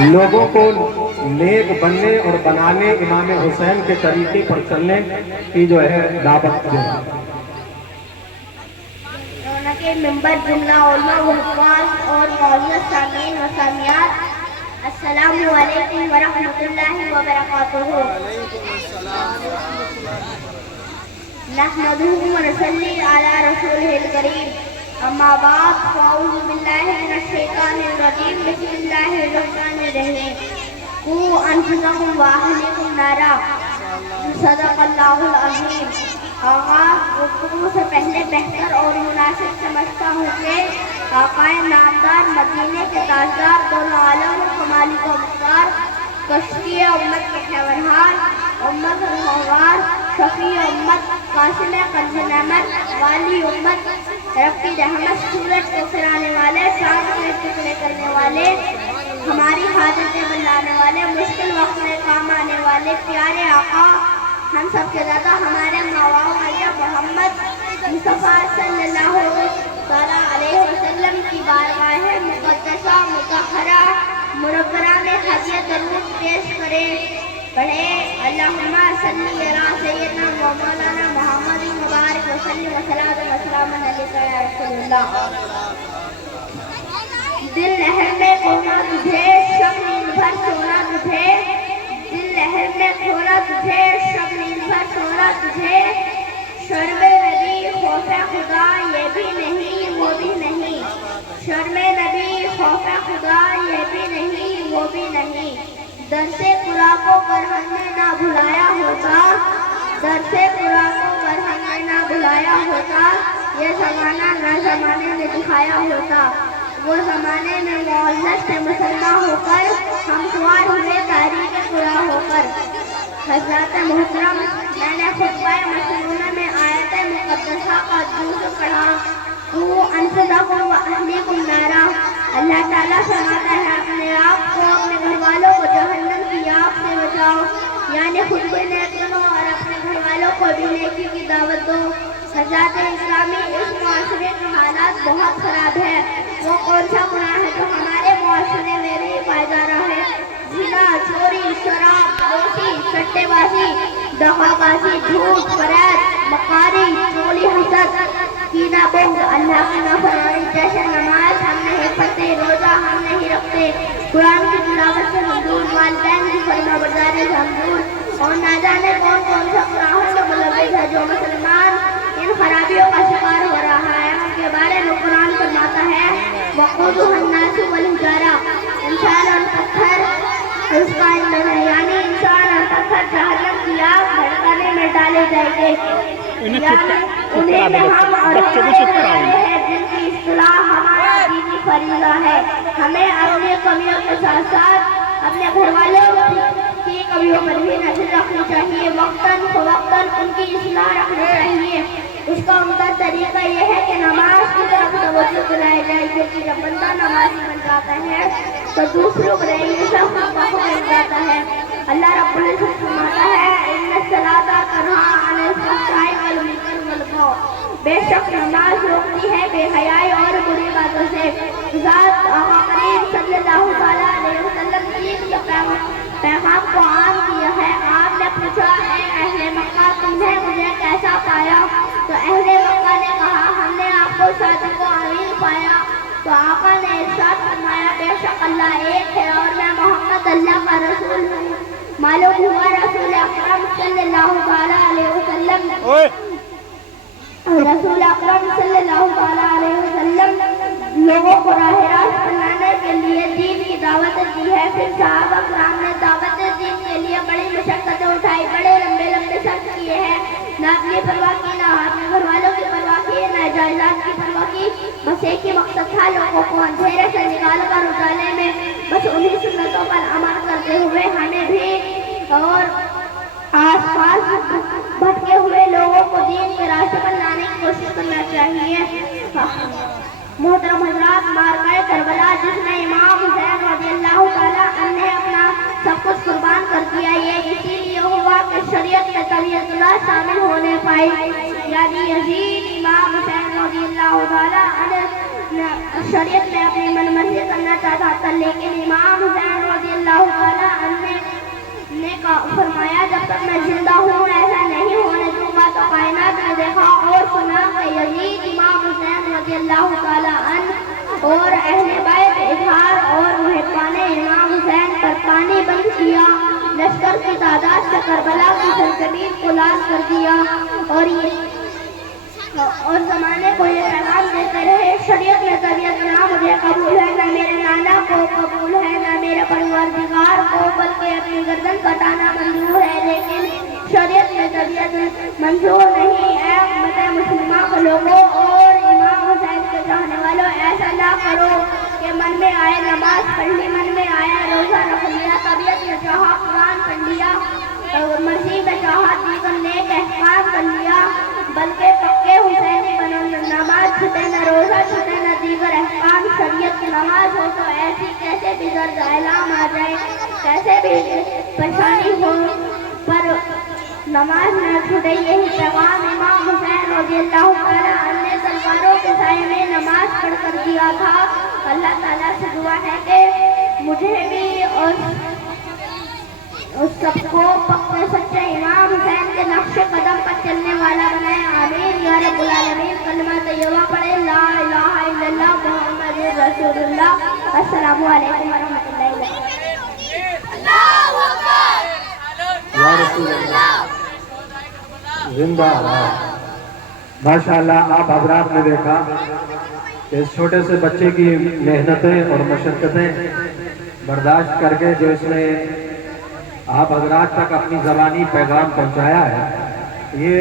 لوگوں کو نیک بننے اور بنانے امام حسین کے طریقے پر چلنے کی جو ہے دعوت دیں۔ کے ممبر جملہ علماء و حفاظ اور معزز سامعین و سامعات، السلام علیکم ورحمۃ اللہ وبرکاتہ۔ نحمدہ ونصلی علی رسولہ الکریم، اما بعد فاعوذ باللہ من الشیطان الرجیم، بسم اللہ الرحمن الرحیم۔ قوا انفسکم واہلیکم نارا، صدق اللہ العظیم۔ آغاز گفتگو سے پہلے بہتر اور مناسب سمجھتا ہوں کہ آقائے نامدار مدینے کے تاجدار، دونوں عالم کا مالک و مختار، کشتی امت کے خیورہار، امت الخوار، شفیع امت، قاسم کنز نعمت، والی امت، رب کی رحمت، سورج کو پھرانے والے، چاند کے ٹکڑے کرنے والے، ہماری حاجتیں بنانے والے، مشکل وقت میں کام آنے والے پیارے آقا، ہم سب سے زیادہ ہمارے ماؤں محمد مصطفیٰ صلی اللہ علیہ وسلم کی بارگاہ مقدسہ مطہرہ منورہ میں ہدیہ درود پیش کرے پڑھے۔ اللہم صلی علی سیدنا و مولانا محمد مبارک وسلم وسلام علیکہ یا رسول اللہ۔ دل لہر میں کھونا تجھے، شب نیند بھر سونا تجھے، دل لہر میں کھونا تجھے، شب نیند بھر سونا تجھے، شرم نبی خوف خدا یہ بھی نہیں وہ بھی نہیں، شرم نبی خوف خدا یہ بھی نہیں وہ بھی نہیں، درس قرآن کو اگر ہم نے نہ بھلایا ہوتا، درس قرآن کو اگر ہم نے نہ بھلایا ہوتا، یہ زمانہ نہ زمانے نے دکھایا ہوتا، وہ زمانے میں معزز سے مسلمان ہو کر ہم سوار ہوئے تاریخ قرآن ہو کر۔ حضرات محترم، میں نے خطبہ مسنونہ میں آیت مقدسہ کا جز پڑھا، قوا انفسکم واہلیکم نارا۔ اللہ تعالیٰ فرماتا ہے اپنے آپ کو، اپنے گھر والوں کو جہنم کی آگ سے بچاؤ، یعنی خود بھی نیک بنو اور اپنے گھر والوں کو بھی نیکی کی دعوت دو۔ حضرات اسلامی، اس معاشرے کے حالات بہت خراب ہے۔ وہ کون سا گناہ ہے جو ہمارے معاشرے میں بھی پائیدار ہے؟ زنا، چوری، شراب، نوشی، سٹے بازی، دغا بازی، جھوٹ، فریب، مکاری، چغلی، حسد، کینہ، بغض، اللہ کی نافرمانی جیسے نماز ہم نہیں پڑھتے، روزہ ہم نہیں رکھتے، قرآن کی تلاوت سے ہم دور، والدین کی فرمانبرداری سے ہم دور، اور نہ جانے کون کون سا گناہوں میں ملوث ہے۔ جو مسلمان ان خرابیوں کا شکار ہو رہا ہے، ان کے بارے میں قرآن فرماتا ہے وَقُودُهَا النَّاسُ وَالْحِجَارَةُ، انسان اور پتھر اس کا ایندھن ہے، یعنی انسان اور پتھر جہنم کی آگ بھڑکانے میں ڈالے جائیں گے، یعنی انہیں میں ہم اور ہمارے ہیں جن کی اصلاح ہمارا دینی فریضہ ہے۔ ہمیں اپنے کمیوں کے ساتھ ساتھ اپنے گھر والوں کی کمیوں پر بھی نظر رکھنی چاہیے، وقتاً فوقتاً ان کی اصلاح رکھنی چاہیے۔ اس کا عمدہ طریقہ یہ ہے کہ نماز کی طرف توجہ دلائی جائے، کیونکہ جب بندہ نمازی بن جاتا ہے تو دوسروں کو سب کا بن جاتا ہے۔ اللہ رب العزت فرماتا ہے إِنَّ الصَّلَاةَ تَنْهَىٰ عَنِ الْفَحْشَاءِ وَالْمُنکَرِ وَالْبَغْضِ، بے شک نماز روکتی ہے بے حیائی اور بری باتوں سے۔ ذات آقا کریم صلی اللہ علیہ وسلم کی پیغام کو عام کیا ہے۔ آپ نے پوچھا اے اہل مکہ، تمہیں مجھے کیسا پایا؟ تو اہل مکہ نے کہا ہم نے آپ کو صادق و امین پایا۔ تو آقا نے ارشاد فرمایا بے شک اللہ ایک ہے اور میں محمد اللہ کا رسول ہوں۔ معلوم ہوا رسول اکرم صلی اللہ علیہ وسلم لوگوں کو راہ راست بنانے کے لیے دین کی دعوت دی ہے۔ پھر صحابہ کرام نے دعوت دین کے لیے بڑی مشقتیں اٹھائی، بڑے لمبے لمبے سفر کیے ہیں، نہ اپنی پرواہ کی، نہ اپنے گھر والوں کی پرواہ کی، نہ جائیداد کی پرواہ کی۔ بس ایک ہی مقصد تھا، لوگوں کو اندھیرے سے نکال کر اجالے میں بس انہی سنتوں پر عمل کرتے ہوئے ہمیں بھی اور آس پاس بھٹکے ہوئے لوگوں کو دین کے راستے پر لانے کی کوشش کرنا چاہیے۔ محترم حضرات، مارکہ کربلا جس میں امام حسین رضی اللہ تعالیٰ عنہ نے اپنا سب کچھ قربان کر دیا، یہ اسی لیے ہوا کہ شریعت میں طبیعت اللہ شامل ہونے پائی، یعنی یزید امام حسین رضی اللہ تعالیٰ عنہ شریعت میں اپنی من مرضی کرنا چاہتا تھا، لیکن امام حسین رضی اللہ تعالیٰ عنہ نے فرمایا جب تک میں زندہ ہوں ایسا نہیں ہونے دوں گا، تو کائنات میں دیکھا اور سنا کہ یزید امام حسین رضی اللہ تعالیٰ عنہ اور اہل بیت اطہار اور محبان امام حسین پر پانی بند کیا، لشکر کی تعداد سے کربلا کی سرزمین کو لال کر دیا، اور زمانے کو یہ پیغام دیتے رہے شریعت میں طبیعت نہ مجھے قبول ہے، نہ میرے نانا کو قبول ہے، نہ میرے پروردگار کو، بلکہ اپنی گردن کٹانا منظور ہے، لیکن شریعت میں طبیعت منظور نہیں ہے۔ امت مسلمہ کے لوگوں اور امام حسین کے چاہنے والوں، ایسا نہ کرو کہ من میں آئے نماز پڑھ لی، من میں آیا روزہ رکھ لیا، طبیعت میں چاہا قرآن پڑھ لیا، مرضی میں چاہا دیگر نیک احکام کر لیا، بلکہ پکے حسینی بنو، نماز چھوٹے نہ روزہ چھوٹے نہ دیگر احکام شریعت کی نماز ہو تو ایسی کیسے بھی درد اعلام آ جائے، کیسے بھی پریشانی ہو، پر نماز نہ چھوٹے۔ یہی پیغام امام حسین رضی اللہ تعالیٰ عنہ نے تلواروں کے سائے میں نماز پڑھ کر دیا تھا۔ اللہ تعالیٰ سے دعا ہے کہ مجھے بھی اور سب کو پکے سچے امام حسین کے نقش قدم پر چلنے والا بنائے، آمین یا رب العالمین۔ کلمہ طیبہ پڑھے، لا الہ الا اللہ محمد رسول اللہ۔ السلام علیکم ورحمۃ اللہ وبرکاتہ۔ یا رسول اللہ زندہ باد۔ ماشاءاللہ آپ حضرات نے دیکھا کہ اس چھوٹے سے بچے کی محنتیں اور مشقتیں برداشت کر کے جو اس نے آپ حضرات تک اپنی زبانی پیغام پہنچایا ہے، یہ